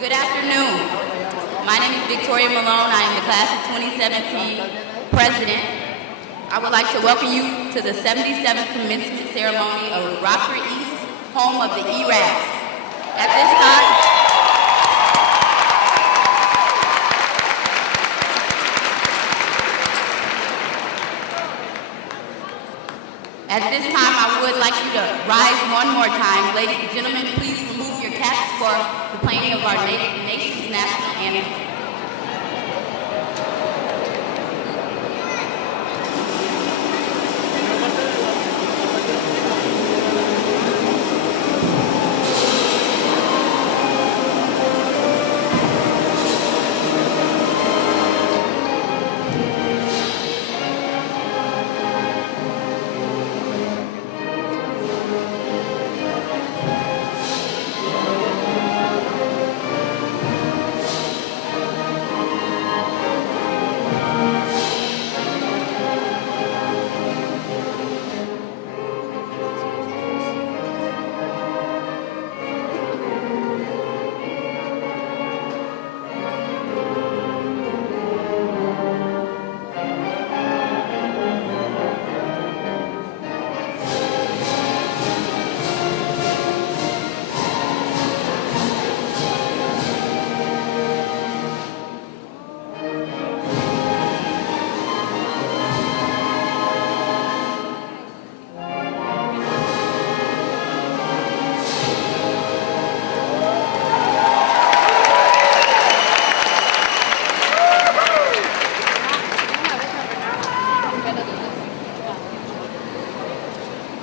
Good afternoon. My name is Victoria Malone. I am the class of 2017 president. I would like to welcome you to the 77th commencement ceremony of Rockford East, home of the ERABS. At this time, I would like you to rise one more time. Ladies and gentlemen, please remove your caps for the playing of our nation's national anthem.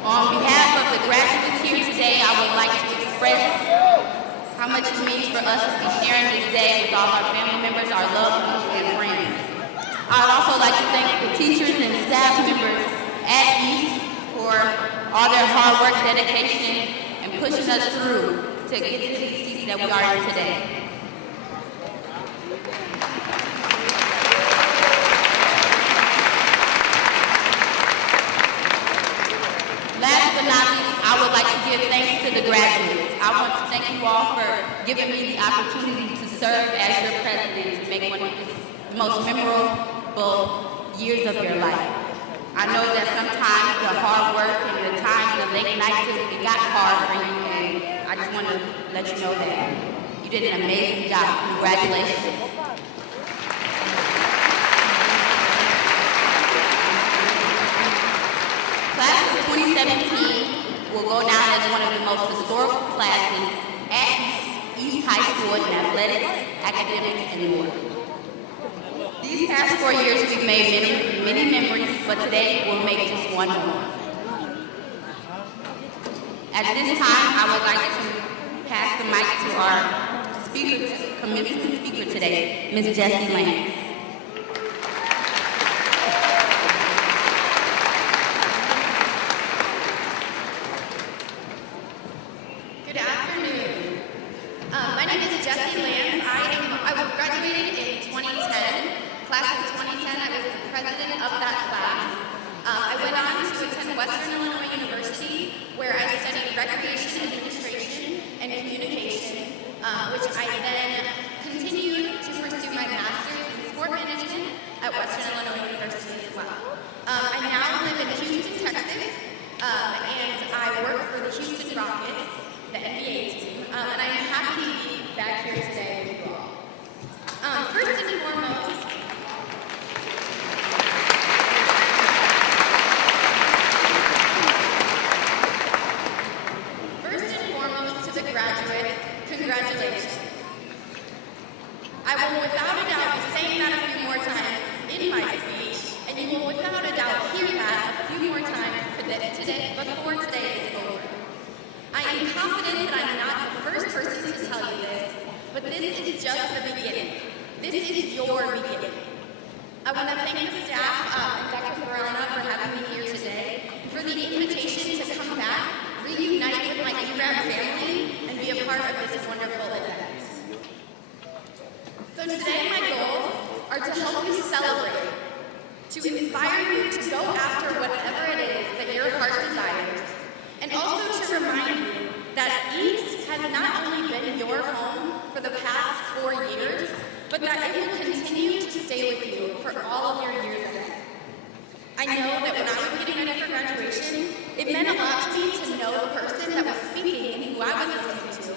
On behalf of the graduates here today, I would like to express how much it means for us to be sharing this day with all our family members, our loved ones, and friends. I would also like to thank the teachers and staff members at East for all their hard work, dedication, and pushing us through to get to these seats that we are in today. Last but not least, I would like to give thanks to the graduates. I want to thank you all for giving me the opportunity to serve as your president to make one of the most memorable years of your life. I know that sometimes the hard work and the times, the late nights, it got hard for you, and I just want to let you know that you did an amazing job. Congratulations. Class of 2017 will go down as one of the most historical classes at East High School in athletics, academics, and more. These past 4 years, we've made many memories, but today we'll make just one more. At this time, I would like to pass the mic to our commencement speaker today, Ms. Jessie Lance. My name is Jessie Lance. I graduated in 2010, class of 2010. I was the president of that class. I went on to attend Western Illinois University, where I studied recreation administration and communication, which I then continued to pursue my master's in sport management at Western Illinois University as well. I now live in Houston, Texas, and I work for the Houston Rockets, the NBA team, and I am happy to be back here today with you all. First and foremost, to the graduates, congratulations. I will without a doubt be saying that a few more times in my speech, and you will without a doubt hear that a few more times before today is over. I am confident that I'm not the first person to tell you this, but this is just the beginning. This is your beginning. I want to thank the staff and Dr. Corona for having me here today, for the invitation to come back, reunite with my ERABS family, and be a part of this wonderful event. So today my goals are to help you celebrate, to inspire you to go after whatever it is that your heart desires, and also to remind you that East has not only been your home for the past but that it will continue to stay with you for all of your years ahead. I know that when I was getting ready for graduation, it meant a lot to me to know the person that was speaking and who I was listening to,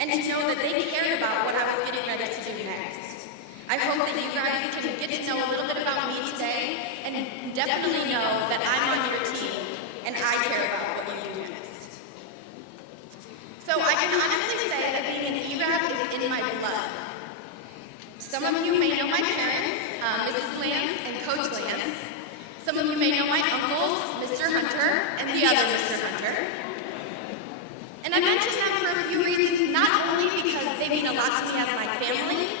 and to know that they cared about what I was getting ready to do next. I hope that you guys can get to know a little bit about me today, and definitely know that I'm on your team, and I care about what you do next. So I can honestly say that being an ERAB is in my blood. Some of you may know my parents, Mrs. Lance and Coach Lance. Some of you may know my uncles, Mr. Hunter and the other Mr. Hunter. And I mention them for a few reasons, not only because they mean a lot to me as my family,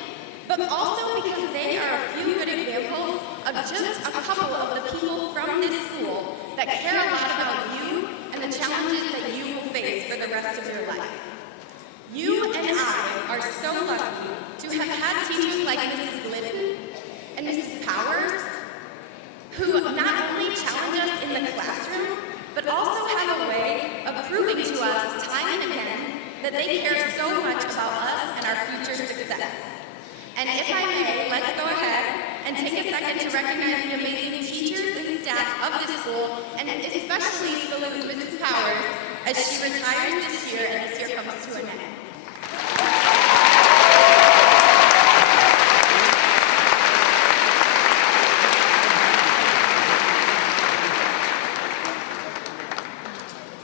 but also because they are a few good examples of just a couple of the people from this school that care a lot about you and the challenges that you will face for the rest of your life. You and I are so lucky to have had teachers like Mrs. Glidden and Mrs. Powers, who not only challenge us in the classroom, but also have a way of proving to us time and again that they care so much about us and our future success. And if I may, let's go ahead and take a second to recognize the amazing teachers and staff of this school, and especially salute Mrs. Powers as she retires this year and this year comes to an end.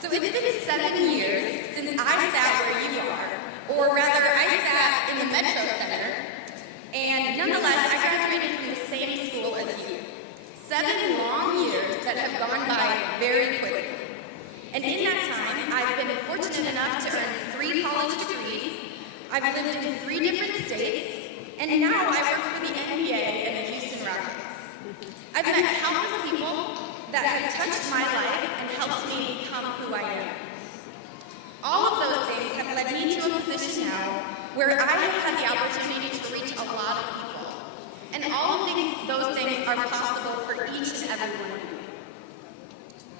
So it's been 7 years since I sat where you are, or rather I sat in the Metro Center, and nonetheless I graduated from the same school as you. 7 long years that have gone by very quickly. And in that time, I've been fortunate enough to earn 3 college degrees, I've lived in 3 different states, and now I work for the NBA and the Houston Rockets. I've met countless people that have touched my life and helped me become who I am. All of those things have led me to a position now where I have had the opportunity to reach a lot of people. And all of those things are possible for each and every one of you.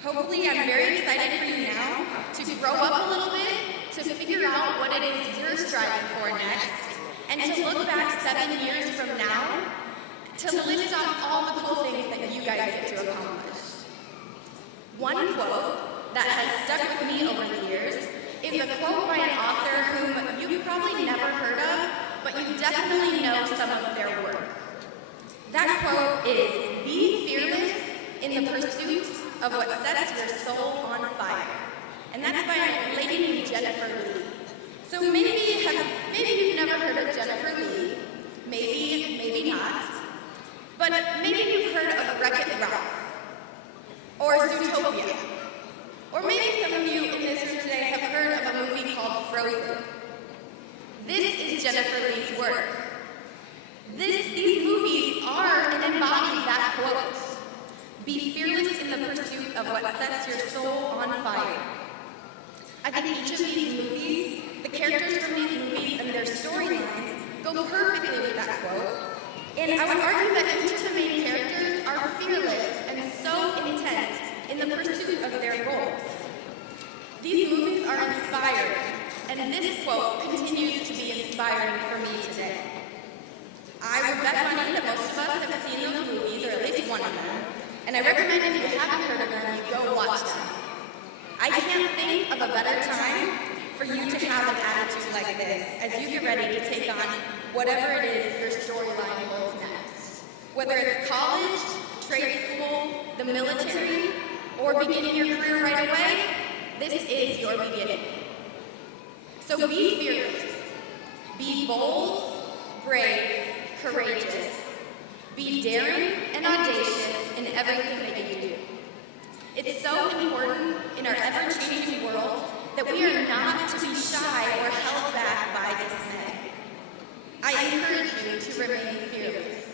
Hopefully, I'm very excited for you now to grow up a little bit, to figure out what it is you're striving for next, and to look back 7 years from now to list off all the cool things that you guys get to accomplish. One quote that has stuck with me over the years is a quote by an author whom you've probably never heard of, but you definitely know some of their work. That quote is, "Be fearless in the pursuit of what sets your soul on fire." And that's by a lady named Jennifer Lee. So maybe you've never heard of Jennifer Lee, maybe not, but maybe you've heard of Wreck-It Ralph, or Zootopia, or maybe some of you in this room today have heard of a movie called Frozen. This is Jennifer Lee's work. These movies are and embody that quote. Be fearless in the pursuit of what sets your soul on fire. I think each of these movies, the characters from these movies and their storylines go perfectly with that quote. And I would argue that each of the main characters are fearless and so intent in the pursuit of their goals. These movies are inspiring, and this quote continues to be inspiring for me today. I would bet money that most of us have seen those movies, or at least one of them, and I recommend if you haven't heard of them, you go watch them. I can't think of a better time for you to have an attitude like this as you get ready to take on whatever it is your storyline holds next. Whether it's college, trade school, the military, or beginning your career right away, this is your beginning. So be fearless. Be bold, brave, courageous. Be daring and audacious in everything that you do. It's so important in our ever-changing world that we are not to be shy or held back by dismay. I encourage you to remain fearless.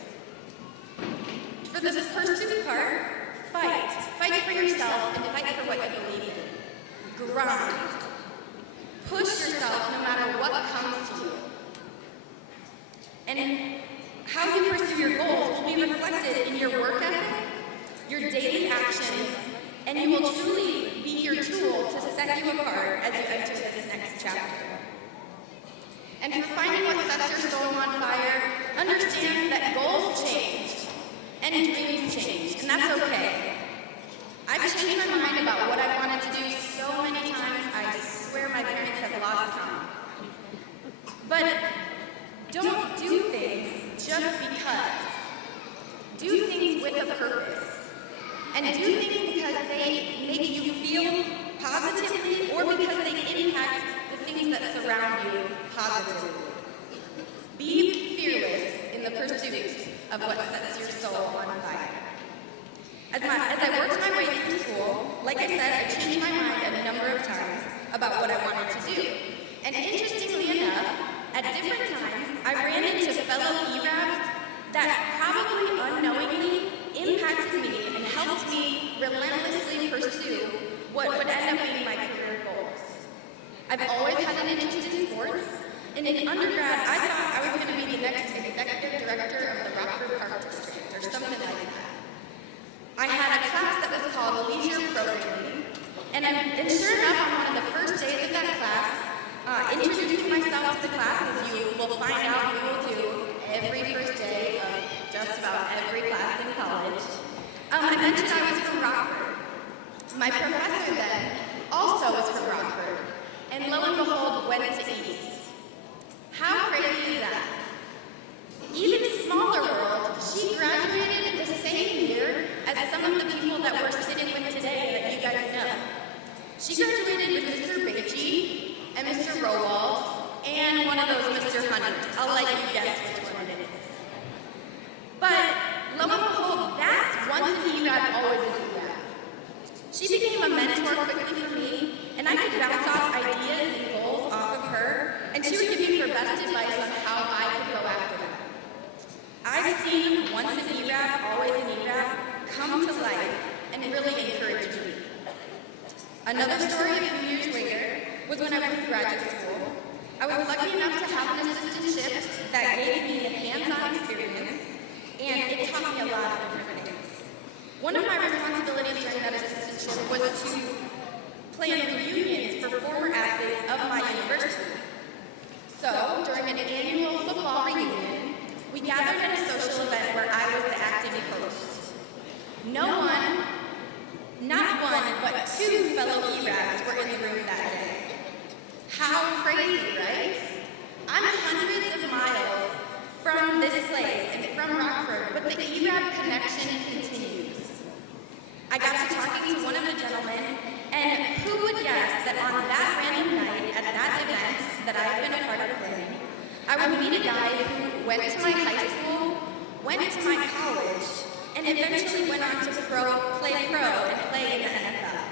For the pursuit part, fight. Fight for yourself and fight for what you believe in. Grind. Push yourself no matter what comes to you. And how you pursue your goals will be reflected in your work ethic, your daily actions, and you will truly be your tool to set you apart as you enter this next chapter. And for finding what sets your soul on fire, understand that goals change and dreams change, and that's okay. I've changed my mind about what I wanted to do so many times, I swear my parents have lost count. But don't do things just because. Do things with a purpose. And do things because they make you feel positively or because they impact the things that surround you positively. Be fearless in the pursuit of what sets your soul on fire. As I worked my way through school, like I said, I changed my mind a number of times about what I wanted to do. And interestingly enough, at different times, I ran into fellow ERABS that probably unknowingly impacted me and helped me relentlessly pursue what would end up being my career goals. I've always had an interest in sports, and in undergrad, I thought I was going to be the next executive director of the Rockford Park District, or something like that. I had a class that was called Leisure Programming, and sure enough, on one of the first days of that class, introducing myself to the class, as you will find out we will do every first day of just about every class in college. I mentioned I was from Rockford. My professor then also was from Rockford, and lo and behold, went to East. How crazy is that? Even smaller world, she graduated the same year as some of the people that we're sitting with today that you guys know. She graduated with Mr. Beatty and Mr. Rowald and one of those Mr. Hunters. I'll let you guess which one it is. But lo and behold, that's once an ERAB, always an ERAB. She became a mentor quickly for me, and I could bounce off ideas and goals off of her, and she would give me her best advice on how I could go after them. I've seen once an ERAB, always an ERAB come to life and really encourage me. Another story a few years later was when I was in graduate school. I was lucky enough to have an assistantship that gave me a hands-on experience, and it taught me a lot of different things. One of my responsibilities during that assistantship was to plan reunions for former athletes of my university. So, during an annual football reunion, we gathered at a social event where I was the acting host. Not one, but two fellow ERABs were in the room that day. How crazy, right? I'm hundreds of miles from this place and from Rockford, but the ERAB connection continues. I got to talking to one of the gentlemen, and who would guess that on that random night at that event that I had been a part of planning, I would meet a guy who went to my high school, went to my college, and eventually went on to play pro and play in the NFL.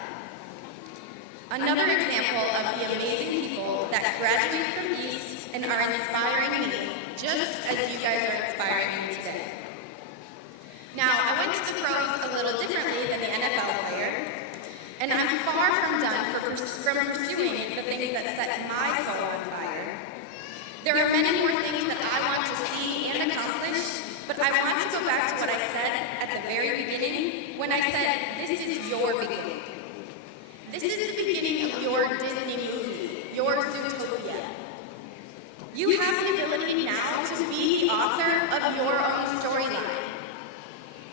Another example of the amazing people that graduate from East and are inspiring me, just as you guys are inspiring me today. Now, I went to the pros a little differently than the NFL player, and I'm far from done from pursuing the things that set my soul on fire. There are many more things that I want to see and accomplish, but I want to go back to what I said at the very beginning when I said, this is your beginning. This is the beginning of your Disney movie, your Zootopia. You have the ability now to be the author of your own storyline.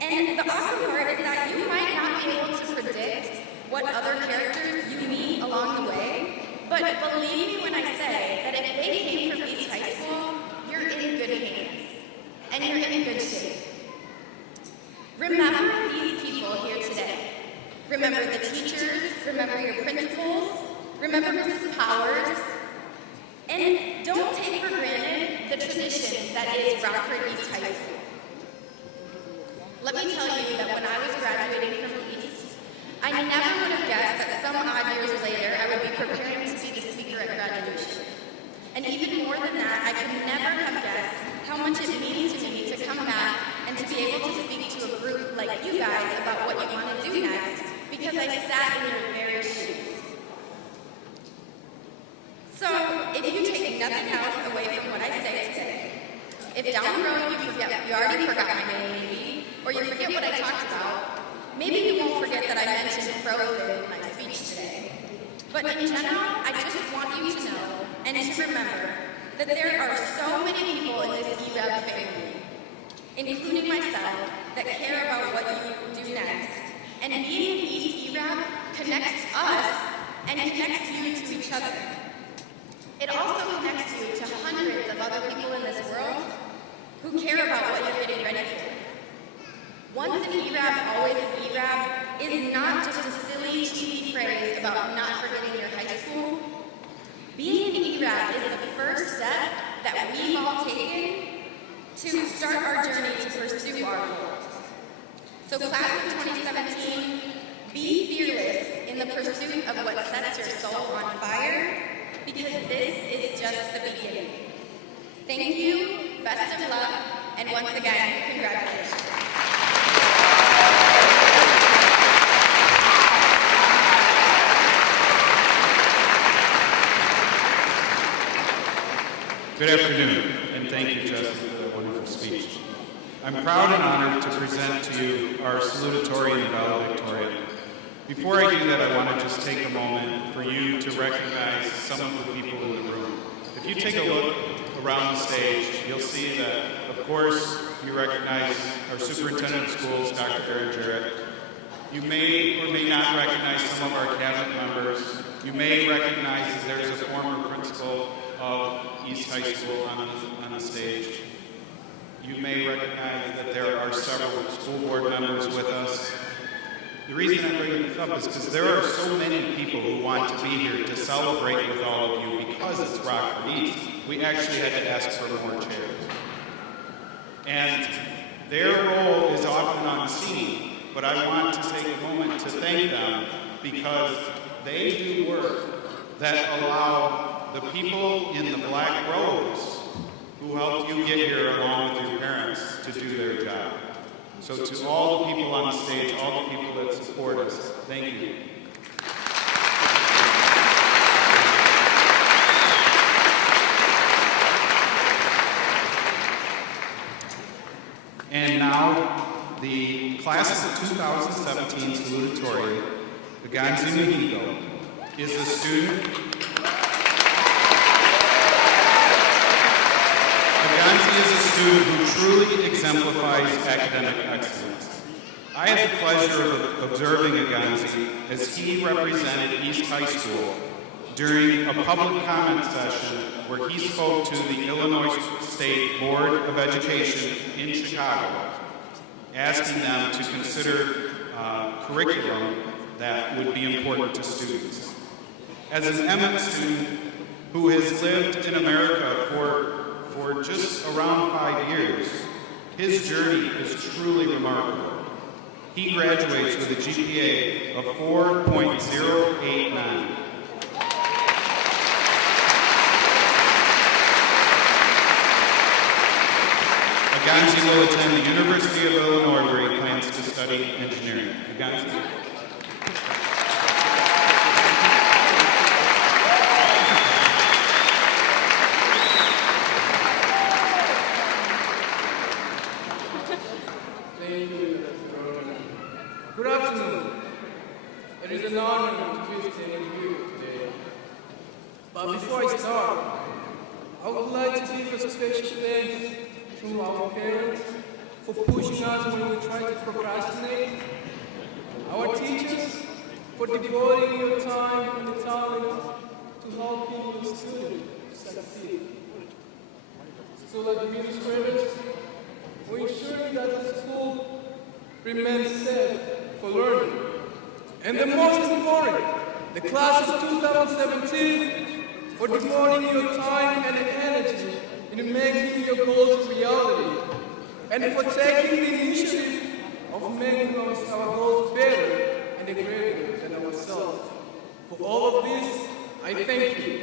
And the awesome part is that you might not be able to predict what other characters you meet along the way, but believe me when I say that if they came from East High School, you're in good hands, and you're in good shape. Remember these people here today. Remember the teachers, remember your principals, remember Mrs. Powers, and don't take for granted the tradition that is Rockford East High School. Let me tell you that when I was graduating from East, I never would have guessed that some odd years later I would be preparing to be the speaker at graduation. And even more than that, I could never have guessed how much it means to me to come back and to be able to speak to a group like you guys about what you want to do next, because I sat in your very shoes. So, if you take nothing else away from what I say today, if down the road you already forgot my name maybe, or you forget what I talked about, maybe you won't forget that I mentioned Frozen in my speech today. But in general, I just want you to know and to remember that there are so many people in this ERAB family other people in this world who care about what you're getting ready for. Once an ERAB, always an ERAB is not just a silly, cheesy phrase about not forgetting your high school. Being an ERAB is the first step that we've all taken to start our journey to pursue our goals. So class of 2017, be fearless in the pursuit of what sets your soul on fire, because this is just the beginning. Thank you, best of luck, and once again, congratulations. Good afternoon, and thank you, Jesse, for that wonderful speech. I'm proud and honored to present to you our Salutatorian and Valedictorian. Before I do that, I want to just take a moment for you to recognize some of the people in the room. If you take a look around the stage, you'll see that, of course, you recognize our Superintendent of Schools, Dr. Aaron Jarrett. You may or may not recognize some of our cabinet members. You may recognize that there's a former principal of East High School on the stage. You may recognize that there are several school board members with us. The reason I'm bringing this up is because there are so many people who want to be here to celebrate with all of you because it's Rockford East. We actually had to ask for more chairs. And their role is often unseen, but I want to take a moment to thank them because they do work that allow the people in the black robes who helped you get here along with your parents to do their job. So to all the people on the stage, all the people that support us, thank you. And now, the class of 2017 Salutatorian, the Ganzi Mexico, is a student. Ganzi is a student who truly exemplifies academic excellence. I had the pleasure of observing Ganzi as he represented East High School during a public comment session where he spoke to the Illinois State Board of Education in Chicago, asking them to consider curriculum that would be important to students. As an Emmett student who has lived in America for just around 5 years, his journey is truly remarkable. He graduates with a GPA of 4.089. Ganzi will attend the University of Illinois where he plans to study engineering. Ganzi. Good afternoon. It is an honor to be standing here today. But before I start, I would like to give a special thanks to our parents for pushing us when we try to procrastinate, our teachers for devoting your time and the talent to helping your students succeed, school administrators for ensuring that the school remains safe for learning, and the most important, the class of 2017 for devoting your time and energy in making your goals a reality, and for taking the initiative of making our goals better and greater than ourselves. For all of this, I thank you.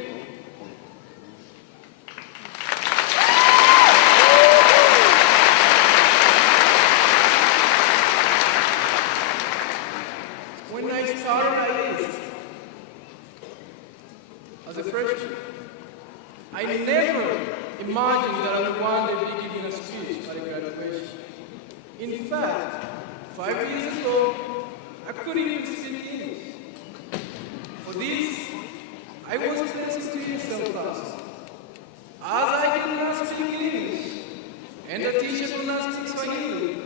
When I started IAS as a freshman, I never imagined that I would one day be giving a speech at graduation. In fact, 5 years ago, I couldn't even speak English. For this, I was listening to ESL class. As I could not speak English, and the teacher could not speak Swahili,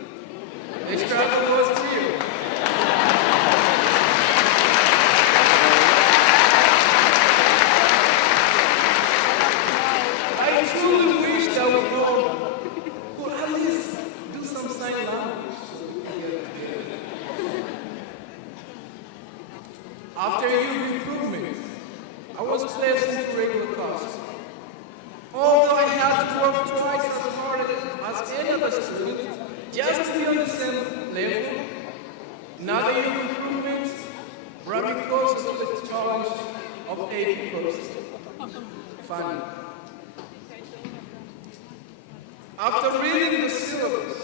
the struggle was real. I truly wish after reading the syllabus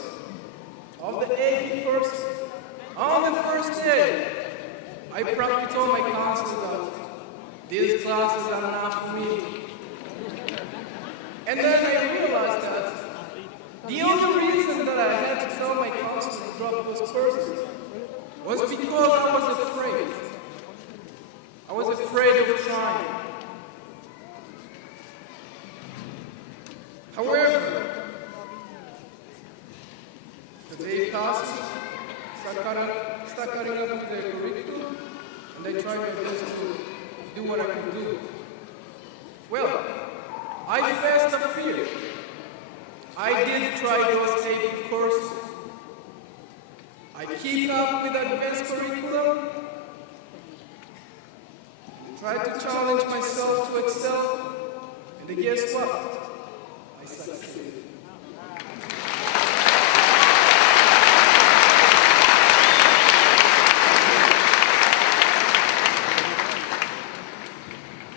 of the AP course on the first day, I promptly told my counselor that these classes are not for me. And then I realized that the only reason that I had to tell my counselor to drop those courses was because I was afraid. I was afraid of trying. However, the day passes, start cutting up with their curriculum, and I try my best to do what I can do. Well, I faced a fear. I did try those AP courses. I keep up with advanced curriculum, try to challenge myself to excel, and guess what? I succeeded.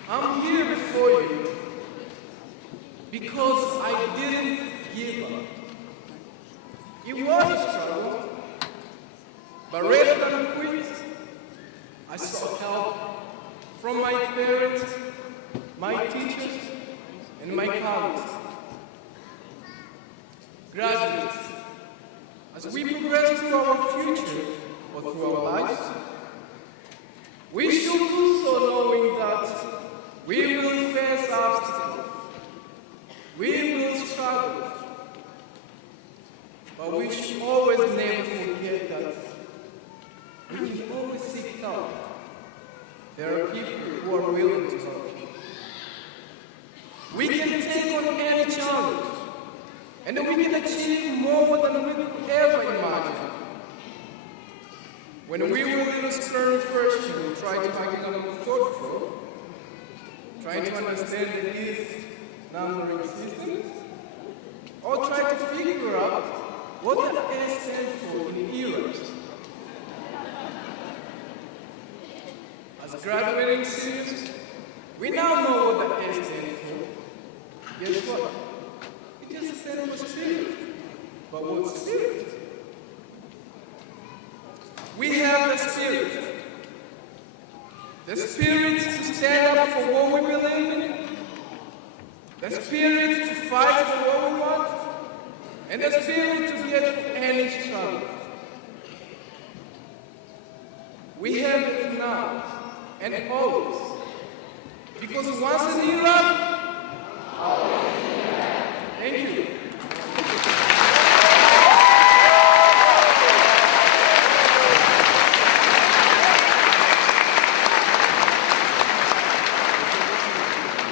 I'm here before you because I didn't give up. It was a struggle, but rather than quit, I sought help from my parents, my teachers, and my colleagues. Graduates, as we progress through our future or through our lives, we should do so knowing that we will face obstacles, we will struggle, but we should always never forget that we can always seek help. There are people who are willing to help. We can take on any challenge, and we can achieve more than we could ever imagine. When we were little sperm freshmen, we tried to hang on the third floor, trying to understand these numbering systems, or try to figure out what the S stands for in ERABS. As graduating seniors, we now know what the S stands for. Guess what? It just stands for spirit. But what spirit? We have the spirit. The spirit to stand up for what we believe in. The spirit to fight for what we want. And the spirit to get through any struggle. We have it now and always. Because once in ERABS, always in ERABS. Thank you.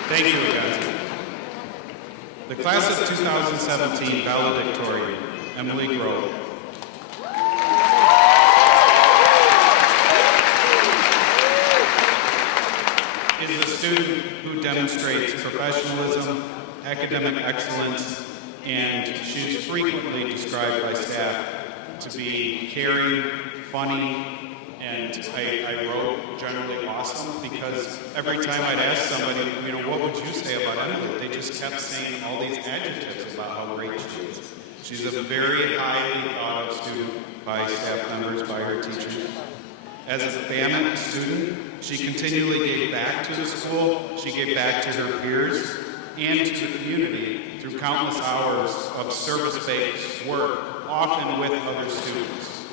Thank you, Agati. The class of 2017 valedictorian, Emily Grove. Is a student who demonstrates professionalism, academic excellence, and she is frequently described by staff to be caring, funny, and I wrote generally awesome because every time I'd ask somebody, what would you say about Emily? They just kept saying all these adjectives about how great she is. She's a very highly thought of student by staff members, by her teachers. As a BAMIT student, she continually gave back to the school, she gave back to her peers, and to the community through countless hours of service-based work, often with other students.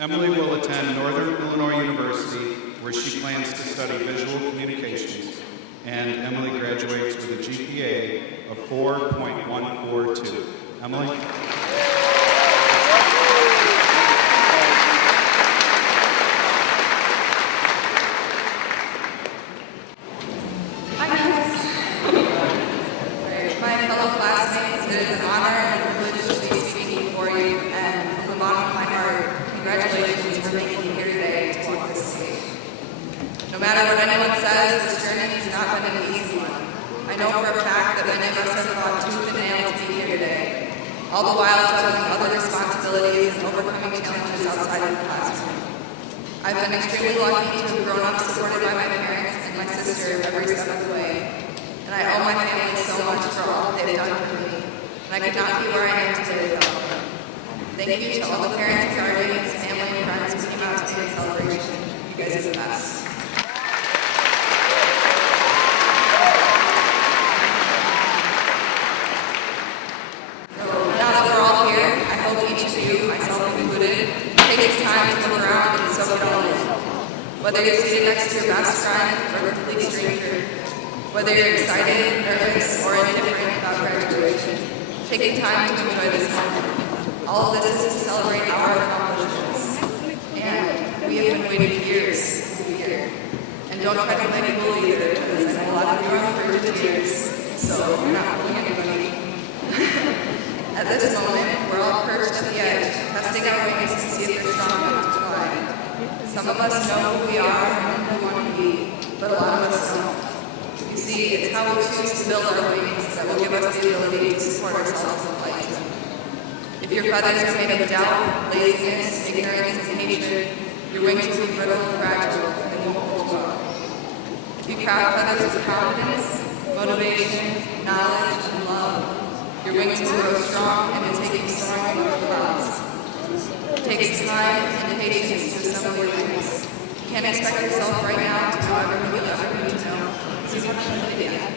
Emily will attend Northern Illinois University, where she plans to study visual communications, and Emily graduates with a GPA of 4.142. Emily? No matter what anyone says, this journey has not been an easy one. I know for a fact that many of us have fought tooth and nail to be here today, all the while juggling other responsibilities and overcoming challenges outside of the classroom. I've been extremely lucky to have grown up supported by my parents and my sister every step of the way, and I owe my family so much for all that they've done for me. and I could not be where I am today without them. Thank you to all the parents, guardians, family, and friends who came out to today's celebration. You guys are the best. So now that we're all here, I hope each of you, myself included, takes time to look around and soak it all in. Whether you're seated next to your best friend or a complete stranger, whether you're excited, nervous, or indifferent about graduation, taking time to enjoy this moment. All of this is to celebrate our accomplishments. And we have been waiting years to be here. And don't try to make a fool either, because I know a lot of you are on the verge of tears, so you're not fooling anybody. At this moment, we're all perched at the edge, testing our wings to see if they're strong enough to fly. Some of us know who we are and who we want to be, but a lot of us don't. You see, it's how we choose to build our wings that will give us the ability to support ourselves in flight. If your feathers are made of doubt, laziness, ignorance, and hatred, your wings will be brittle and fragile, and you won't hold up. If you craft feathers with confidence, motivation, knowledge, and love, your wings will grow strong and will take you soaring above the clouds. It takes time and patience to assemble your wings. You can't expect yourself right now to know everything you'll ever need to know, so you haven't lived it yet.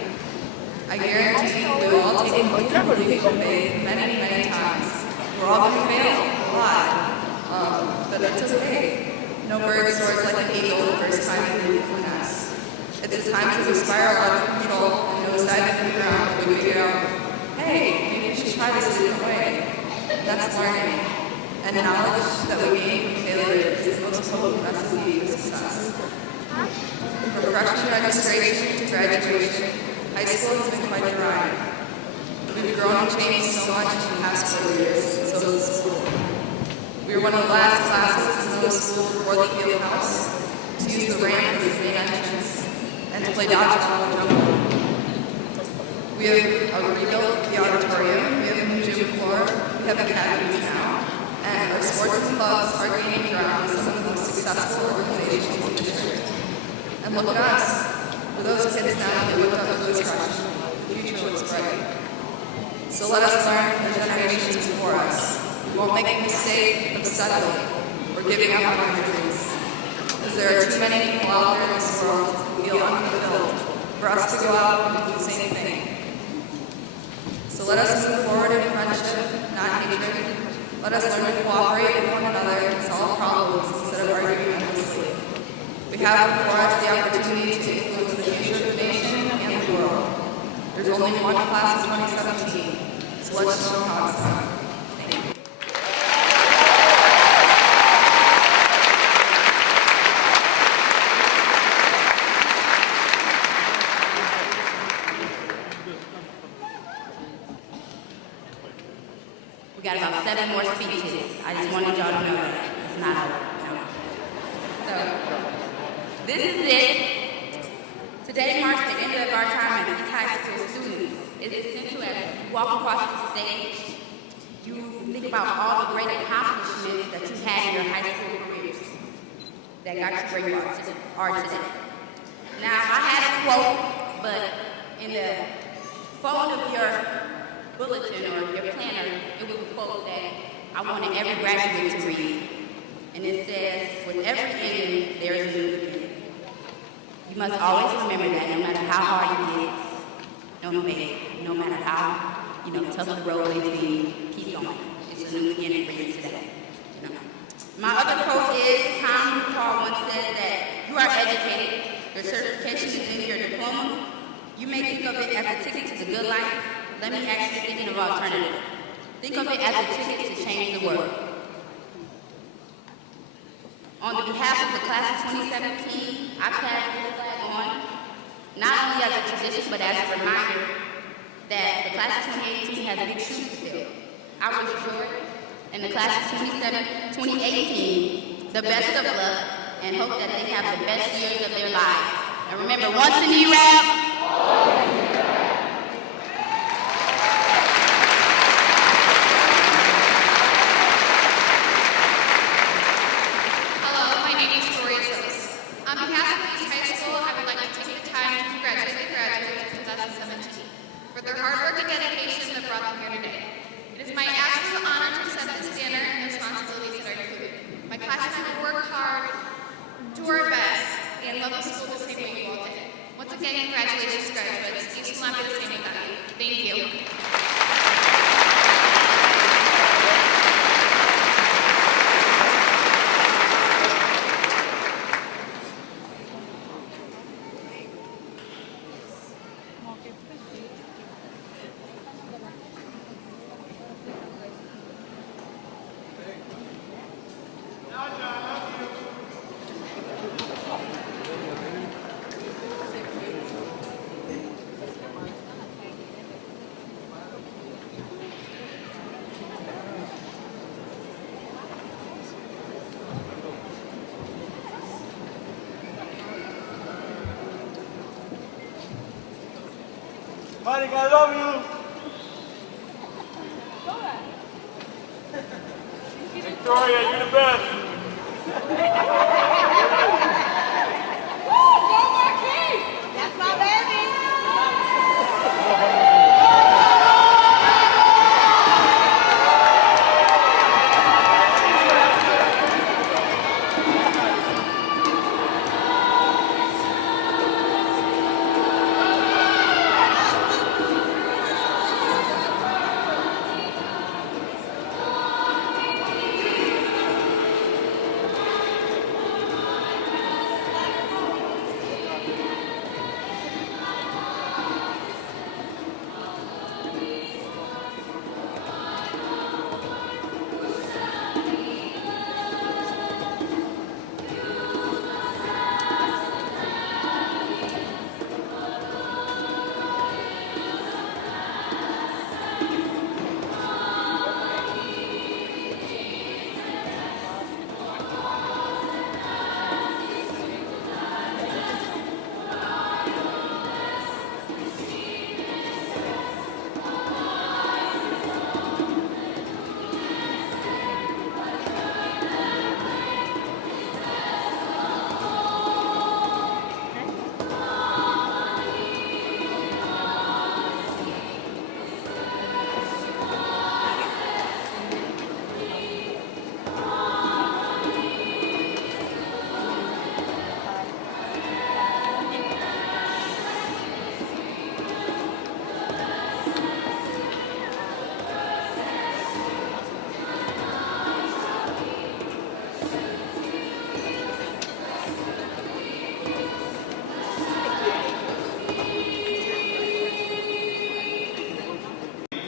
I guarantee you we will all take what you conveyed many, many times. We're all going to fail a lot, but that's okay. No bird soars like an eagle the first time you leave the nest. It's a time to aspire out of control and nosedive in the ground when we figure out, hey, maybe we should try this a different way. That's learning. And knowledge that we gain from failure is the most potent recipe for success. From freshman registration to graduation, high school has been quite the ride. We've grown and changed so much in the past 4 years, and so has the school. We were one of the last classes in middle school before the field house to use the ramp as the main entrance and to play dodgeball and jungle. We have rebuilt the auditorium, we have a new gym floor, we have academies now, and our sports and clubs are gaining ground with some of the most successful organizations in the district. And look at us. For those kids now that looked up to this freshman, the future looks bright. So let us learn from the generations before us. We won't make the mistake of settling or giving up on our dreams. Because there are too many people out there in this world who feel unfulfilled for us to go out and do the same thing. So let us move forward in friendship, not hatred. Let us learn to cooperate with one another and solve problems instead of arguing endlessly. We have before us the opportunity to influence the future of the nation and the world. There's only one class of 2017, so let's show them how it's done. Thank you. We got about 7 more speeches. I just wanted y'all to know that. It's not over. No. So, this is it. Today marks the end of our time as high school students. It's essential as you walk across the stage, you think about all the great accomplishments that you had in your high school careers that got you where you are today. Now, I had a quote, but in the fold of your bulletin or your planner, it was a quote that I wanted every graduate to read. And it says, with every ending, there is a new beginning. You must always remember that no matter how hard it gets, no matter how tough the road may seem, keep going. It's a new beginning for you today. My other quote is, Tom Paul once said that you are educated, your certification is in your diploma. You may think of it as a ticket to the good life. Let me ask you thinking of alternative. Think of it as a ticket to change the world. On the behalf of the class of 2017, I pass the flag on, not only as a tradition, but as a reminder that the class of 2018 has big shoes to fill. I wish Jordan and the class of 2018 the best of luck and hope that they have the best years of their lives. And remember, once in ERABS, for their hard work and dedication that brought them here today. think I love you. Victoria, you're the best. That's my baby.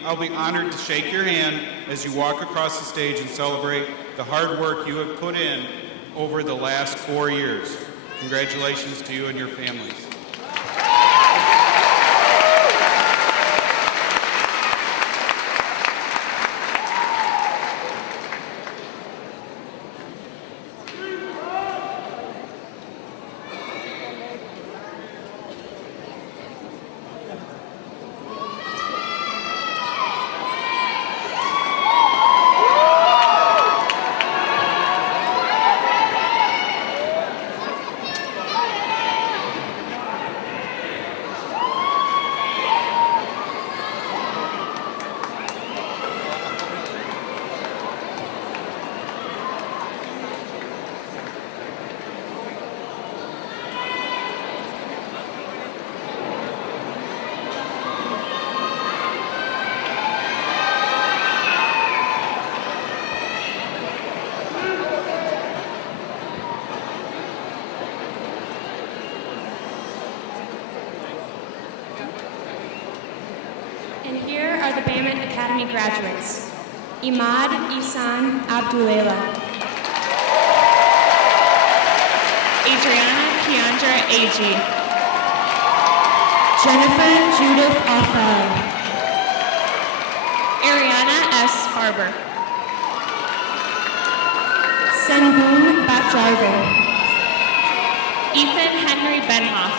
I'll be honored to shake your hand as you walk across the stage and celebrate the hard work you have put in over the last 4 years. Congratulations to you and your families. And here are the Bament Academy graduates. Imad Isan Abdulela. Adriana Keandra Ag. Jennifer Judith Offel. Ariana S. Barber. Sengun Batjargo. Ethan Henry Benhoff.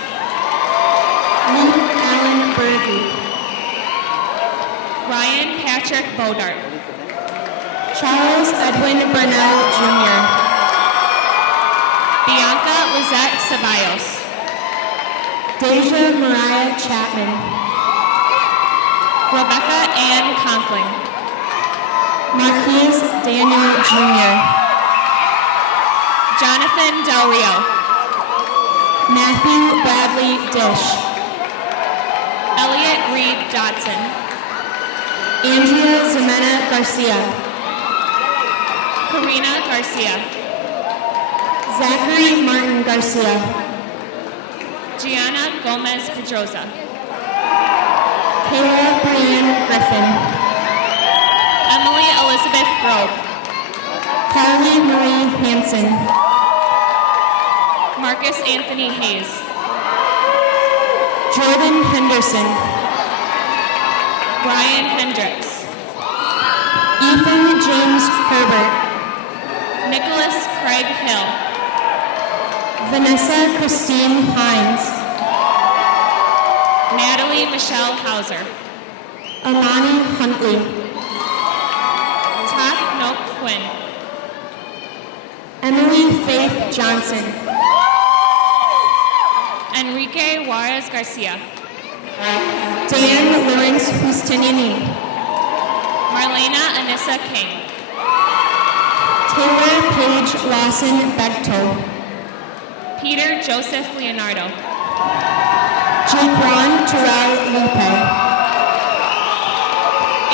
Luke Allen Berge. Ryan Patrick Bodart. Charles Edwin Burnell Jr. Bianca Lizette Ceballos. Deja Mariah Chapman. Rebecca Ann Conkling. Marquise Daniel Jr. Jonathan Del Rio. Matthew Bradley Dish. Elliot Reed Dodson. Andrea Zimena Garcia. Karina Garcia. Zachary Martin Garcia. Gianna Gomez Pedroza. Kayla Brianne Griffin. Emily Elizabeth Grobe. Carly Marie Hansen. Marcus Anthony Hayes. Jordan Henderson. Brian Hendricks. Ethan James Herbert. Nicholas Craig Hill. Vanessa Christine Hines. Natalie Michelle Hauser. Amani Huntley. Tak Nok Quinn. Emily Faith Johnson. Enrique Juarez Garcia. Dan Lawrence Hustinini. Marlena Anissa King. Taylor Paige Lawson Bechtel. Peter Joseph Leonardo. Jaquan Terrell Lupe.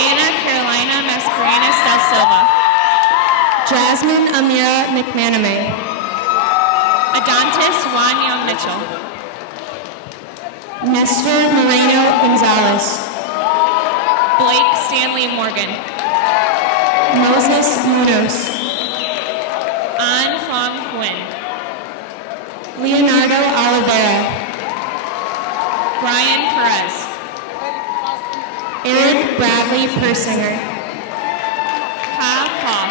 Anna Carolina Mascarenas da Silva. Jasmine Amira McManamy. Adantis Juan Young Mitchell. Nestor Moreno Gonzalez. Blake Stanley Morgan. Moses Munoz. An Fong Nguyen. Leonardo Oliveira. Brian Perez. Eric Bradley Persinger. Ka Paul.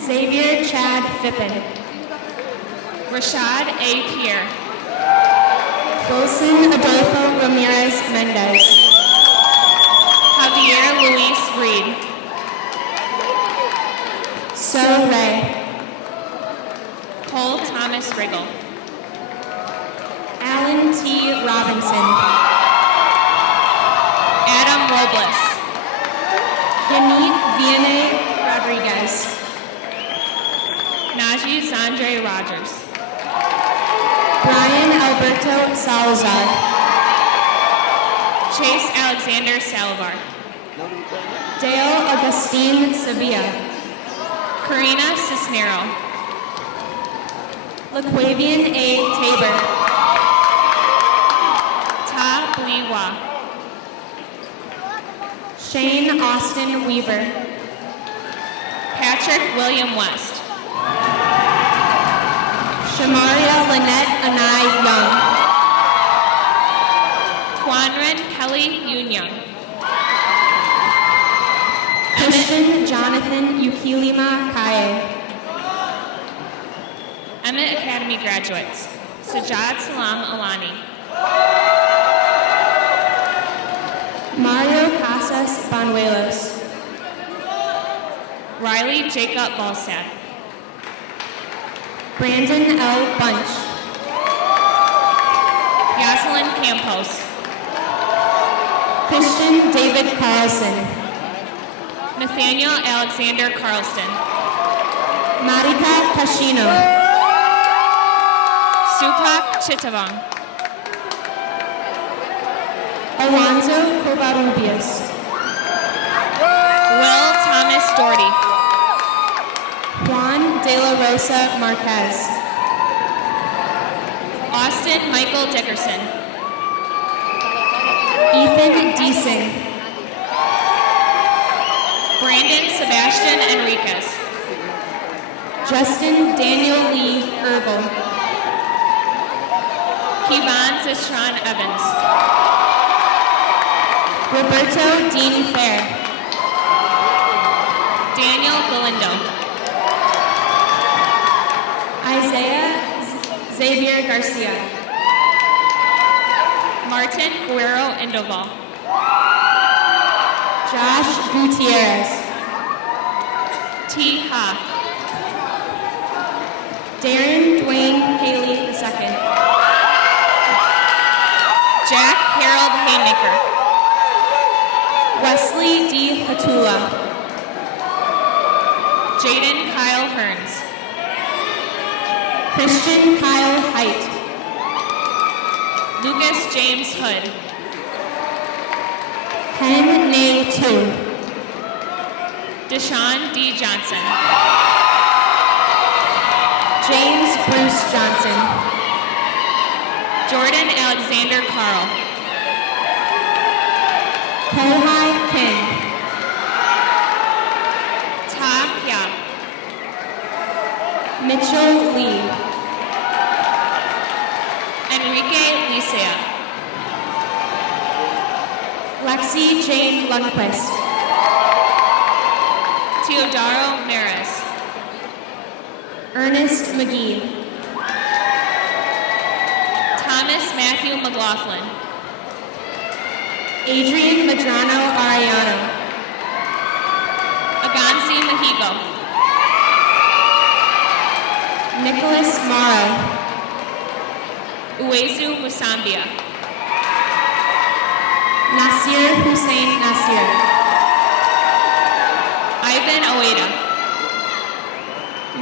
Xavier Chad Fippen. Rashad A. Pierre. Wilson Adolfo Ramirez Mendez. Javier Luis Reed. So Ray. Cole Thomas Riggle. Alan T. Robinson. Adam Robles. Yanit Vianney Rodriguez. Najee Zandre Rogers. Brian Alberto Salazar. Chase Alexander Salazar. Dale Augustine Sevilla. Karina Cisnero. LaQuavian A. Tabor. Ta Bliwa. Shane Austin Weaver. Patrick William West. Shamaria Lynette Anai Young. Quanren Kelly Yoon Young. Christian Jonathan Ukilima Kaye. Emmett Academy graduates. Sajad Salam Alani. Mario Casas Banuelos. Riley Jacob Ballstad. Brandon L. Bunch. Yoselin Campos. Christian David Carlson. Nathaniel Alexander Carlston. Marika Kashino. Supak Chittavong. Alonzo Covarrubias. Will Thomas Doherty. Juan De La Rosa Marquez. Austin Michael Dickerson. Ethan Deasing. Brandon Sebastian Enriquez. Justin Daniel Lee Erbil. Kivan Zistron Evans. Roberto Dean Fair. Daniel Galindo. Isaiah Xavier Garcia. Martin Guerrero Indoval. Josh Gutierrez. T. Ha. Darren Dwayne Haley II. Jack Harold Haymaker. Wesley D. Hatula. Jaden Kyle Hearns. Christian Kyle Height. Lucas James Hood. Hen Nay Tu. Deshaun D. Johnson. James Bruce Johnson. Jordan Alexander Carl. Kohai King. Ta Pya. Mitchell Lee. Enrique Licea. Lexi Jane Lundquist. Teodoro Maris. Ernest McGee. Thomas Matthew McLaughlin. Adrian Madrano Ariano. Agansi Mahigo. Nicholas Morrow. Uwezu Musambia. Nasir Hussein Nasir. Ivan Oeda.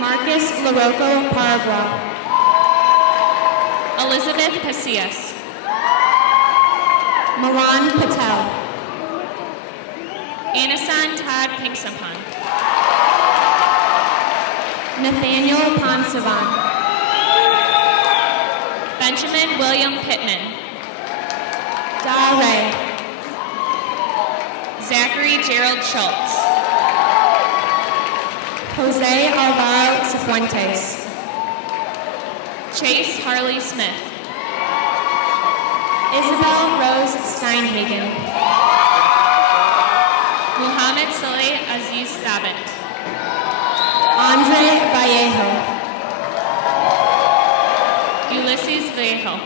Marcus Larocco Paragua. Elizabeth Pasillas. Milan Patel. Anasan Todd Pinksapan. Nathaniel Ponsavan. Benjamin William Pittman. Da Ray. Zachary Gerald Schultz. Jose Alvaro Cifuentes. Chase Harley Smith. Isabel Rose Steinhagen. Muhammad Saleh Aziz Thabit. Andre Vallejo. Ulysses Vallejo.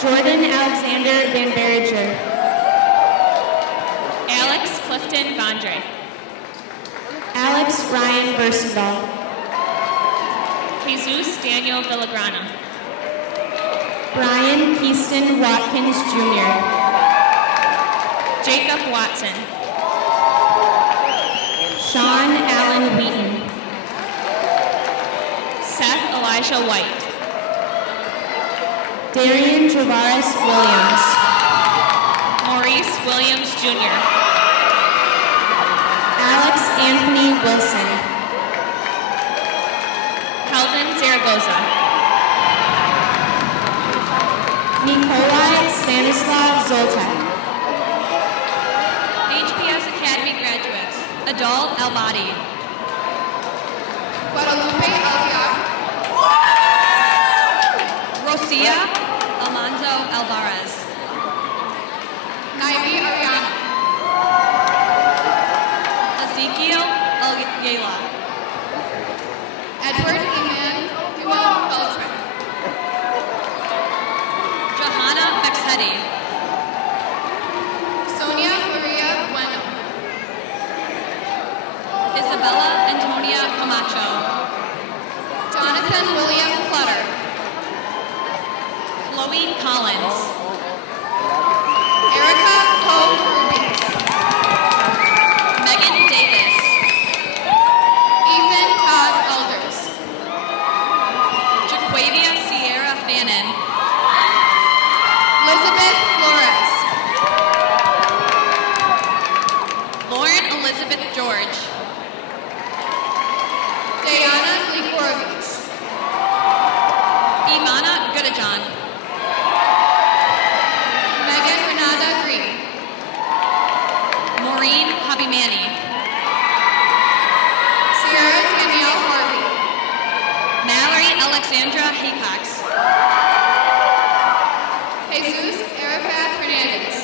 Jordan Alexander Van Berger. Alex Clifton Vondre. Alex Ryan Versendal. Jesus Daniel Villagrana. Brian Keaston Watkins Jr. Jacob Watson. Sean Allen Wheaton. Seth Elijah White. Darian Travaris Williams. Maurice Williams Jr. Alex Anthony Wilson. Calvin Zaragoza. Nikolai Stanislav Zoltak. HPS Academy graduates. Adol Albadi. Guadalupe Alviar. Rosia Almanzo Alvarez. Naivi Ariana. Ezekiel Yela. Edward Emmanuel Beltran. Johanna Bexhedi. Sonia Maria Bueno. Isabella Antonia Camacho. Jonathan William Clutter. Chloe Collins. Erica Poe Rubies. Megan Davis. Ethan Todd Elders. Jaquavia Sierra Fannin. Elizabeth Flores. Lauren Elizabeth George. Diana Glikorovich. Imana Goodajan. Megan Renata Green. Maureen Habimani. Sierra Danielle Harvey. Mallory Alexandra Haycox. Jesus Arafat Hernandez.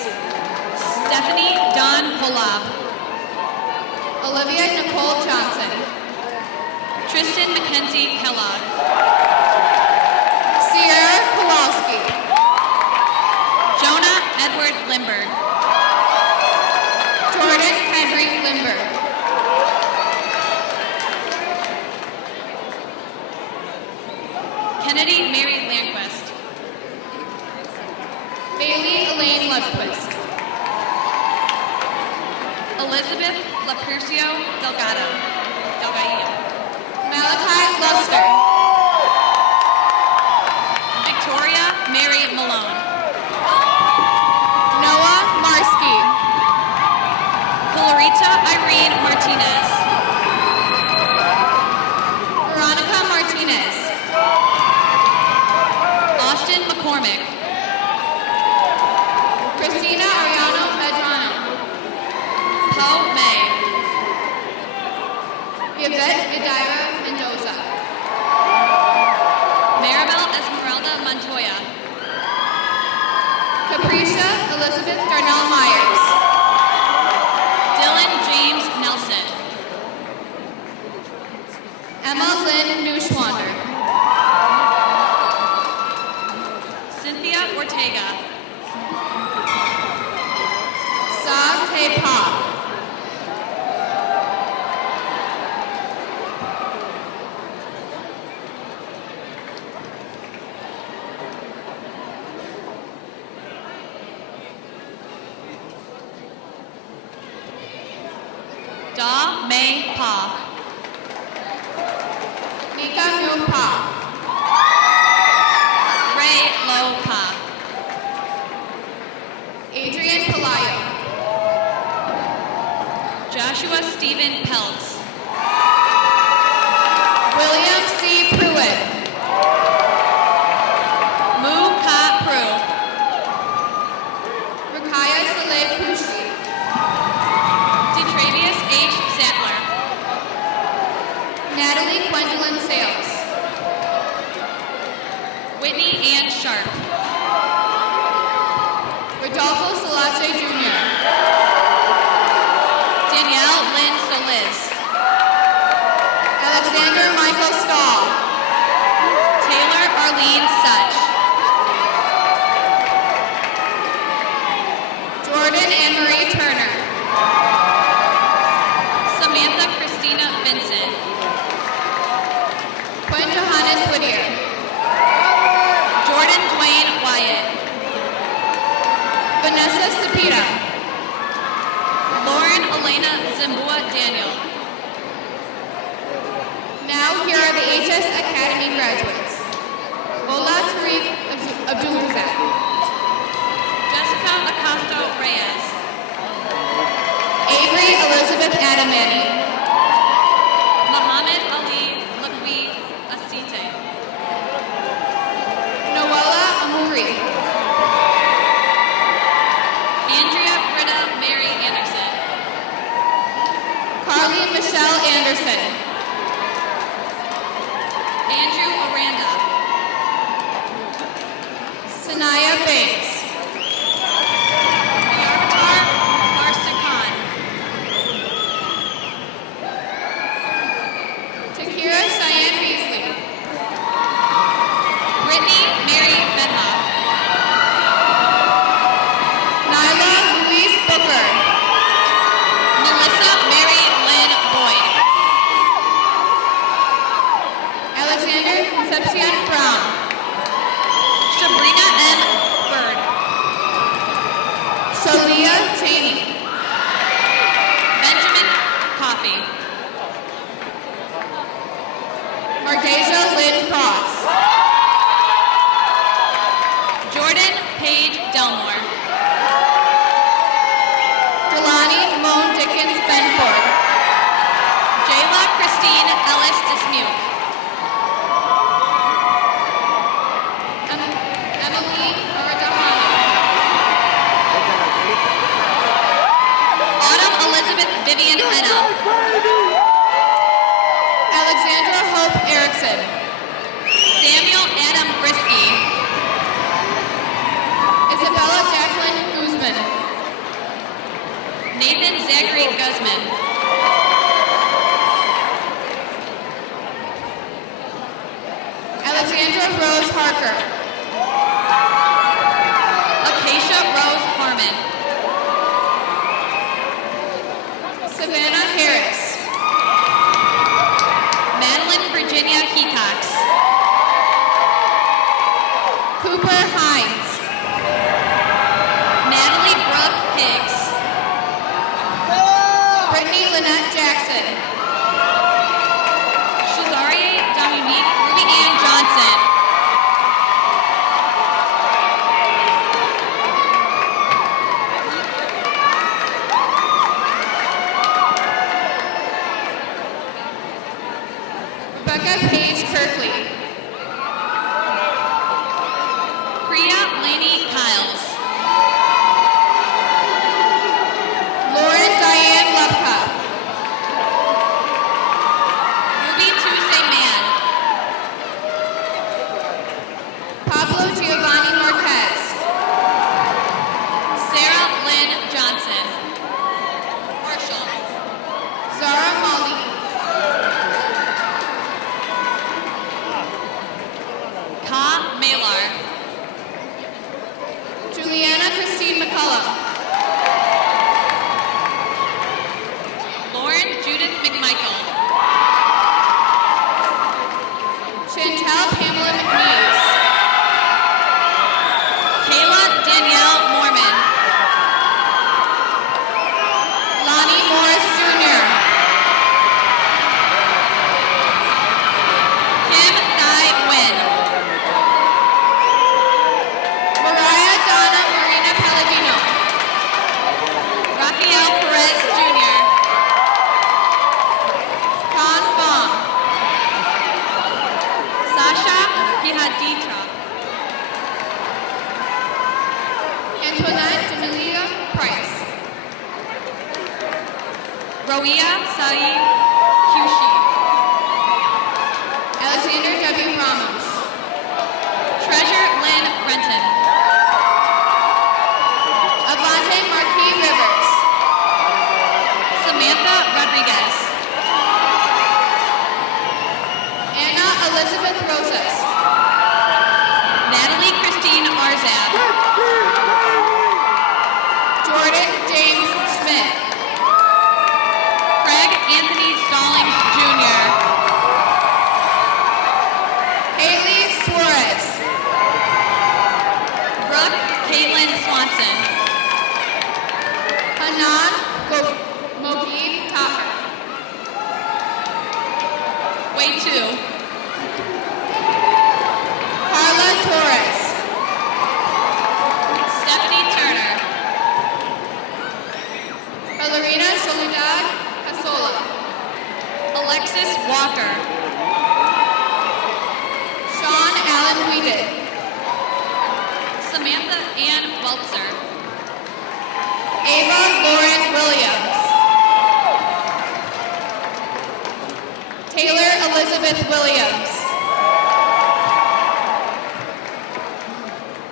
Stephanie Dawn Polab. Olivia Nicole Johnson. Tristan Mackenzie Kellogg. Sierra Kowalski. Jonah Edward Limberg. Jordan Henry Lindbergh. Kennedy Mary Landquist. Bailey Elaine Lundquist. Elizabeth Lapiercio Delgado. Malachi Luster. Victoria Mary Malone. Noah Marsky. Colorita Irene Martinez. Veronica Martinez. Austin McCormick. Christina Ariano Medrano. Poe May. Yvette Idira Mendoza. Maribel Esmeralda Montoya. Capricia Elizabeth Darnell Myers. Dylan James Nelson. Emma Lynn Neuschwander. Da Mei Pa. Nika Nu Pa. Ray Lo Pa. Adrian Palayo. Joshua Stephen Peltz. William C. Pruitt. Mu Ka Pru. Rakaya Saleh Pushi. Detravius H. Sattler. Natalie Gwendolyn Sales. Whitney Ann Sharp. Rodolfo Salache Jr. Danielle Lynn Solis. Alexander Michael Stahl. Taylor Arlene Such. Jordan Anne-Marie Turner. Samantha Christina Vincent. Quinn Johannes Whittier. Jordan Dwayne Wyatt. Vanessa Sapita. Lauren Elena Zimbua Daniel. Now here are the HS Academy graduates. Ola Tariq Abdulrazak. Jessica Acosta Reyes. Avery Elizabeth Adamani. Muhammad Ali Lakwi Asite. Noella Amuri. Andrea Britta Mary Anderson. Carly Michelle Anderson. Andrew Aranda. Sanaya Banks. Yartar Marsikan. Takira Cheyenne Beasley. Brittany Mary Medhoff. Nyla Louise Booker. Melissa Mary Lynn Boyd. Alexander Concepcion Brown. Sabrina M. Bird. Shalia Cheney. Benjamin Coffey. Mardeja Lynn Cross. Jordan Page Delmore. Delani Moan Dickens Benford. Jayla Christine Ellis Dismuke. Emily Aradahana. Autumn Elizabeth Vivian Henna. Alexandra Hope Erickson. Samuel Adam Brisky. Isabella Jacqueline Guzman. Nathan Zachary Guzman. Alexandra Rose Harker. Acacia Rose Harmon. Savannah Harris. Madeline Virginia Hecox. Cooper Hines. Natalie Brooke Higgs. Brittany Lynette Jackson. Shazaria Dominique Ruby Ann Johnson. Rebecca Page Kirkley. Priya Laney Kiles. Lauren Diane Lepka. Ruby Tuesday Mann. Pablo Giovanni Marquez. Sarah Lynn Johnson. Marshall. Zara Mali. Roia Saeed Kushi. Alexander W. Ramos. Treasure Lynn Renton. Avante Marquis Rivers. Samantha Rodriguez. Anna Elizabeth Rosas. Natalie Christine Arzab. Jordan James Schmidt. Craig Anthony Stallings Jr. Haley Suarez. Brooke Caitlin Swanson. Hanan Mogib Taher. Way 2. Carla Torres. Stephanie Turner. Valerina Soledad Casola. Alexis Walker. Sean Allen Whedon. Samantha Ann Weltzer. Ava Lauren Williams. Taylor Elizabeth Williams.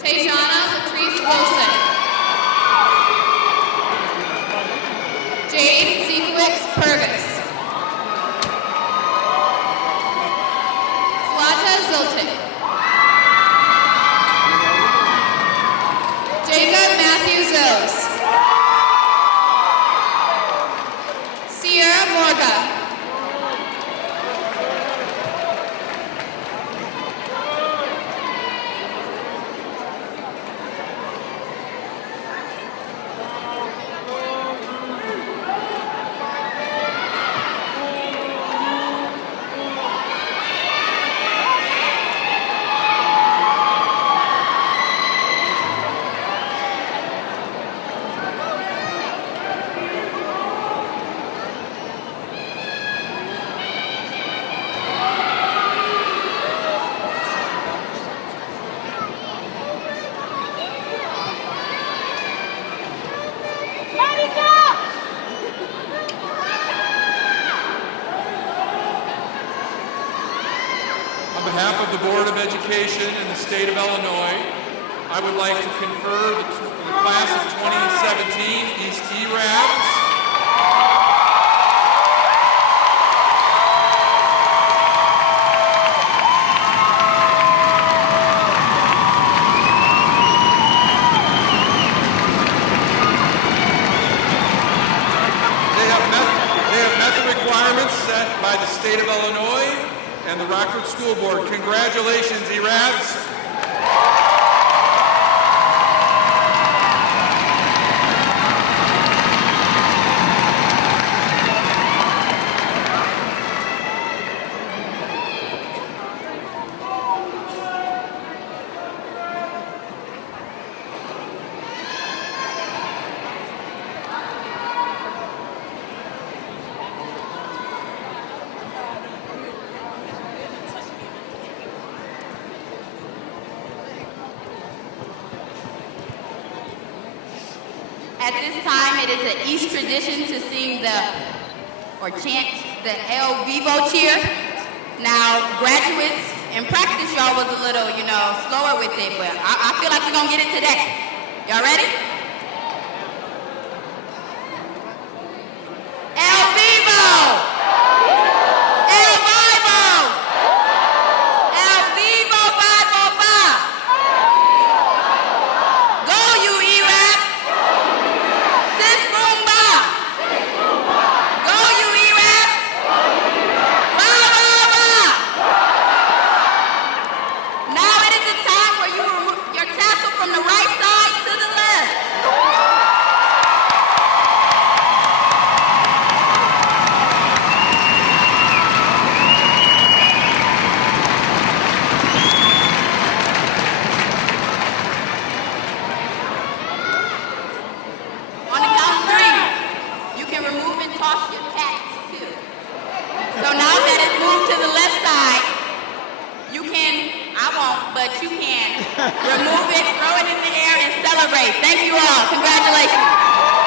Tejana Patrice Wilson. Jade Zekowicz Purvis. Zlata Zilton. Jacob Matthew Zos. Sierra Morga. On behalf of the Board of Education in the state of Illinois, I would like to confer the class of 2017 East ERABS. They have met the requirements set by the state of Illinois and the Rockford School Board. Congratulations, ERABS. At this time, it is an East tradition to sing or chant the El Vivo cheer. Now, graduates, in practice, y'all was a little, slower with it, but I feel like we're gonna get it today. Y'all ready? El Vivo! El Vivo! El Vivo Vivo Va! Go, you ERABS! Sis Rumba! Go, you ERABS! Rah, rah, rah! Now it is the time where you remove your tassel from the right side to the left. On the count of 3, you can remove and toss your cats too. So now that it's moved to the left side, you can, I won't, but you can remove it, throw it in the air, and celebrate. Thank you all. Congratulations.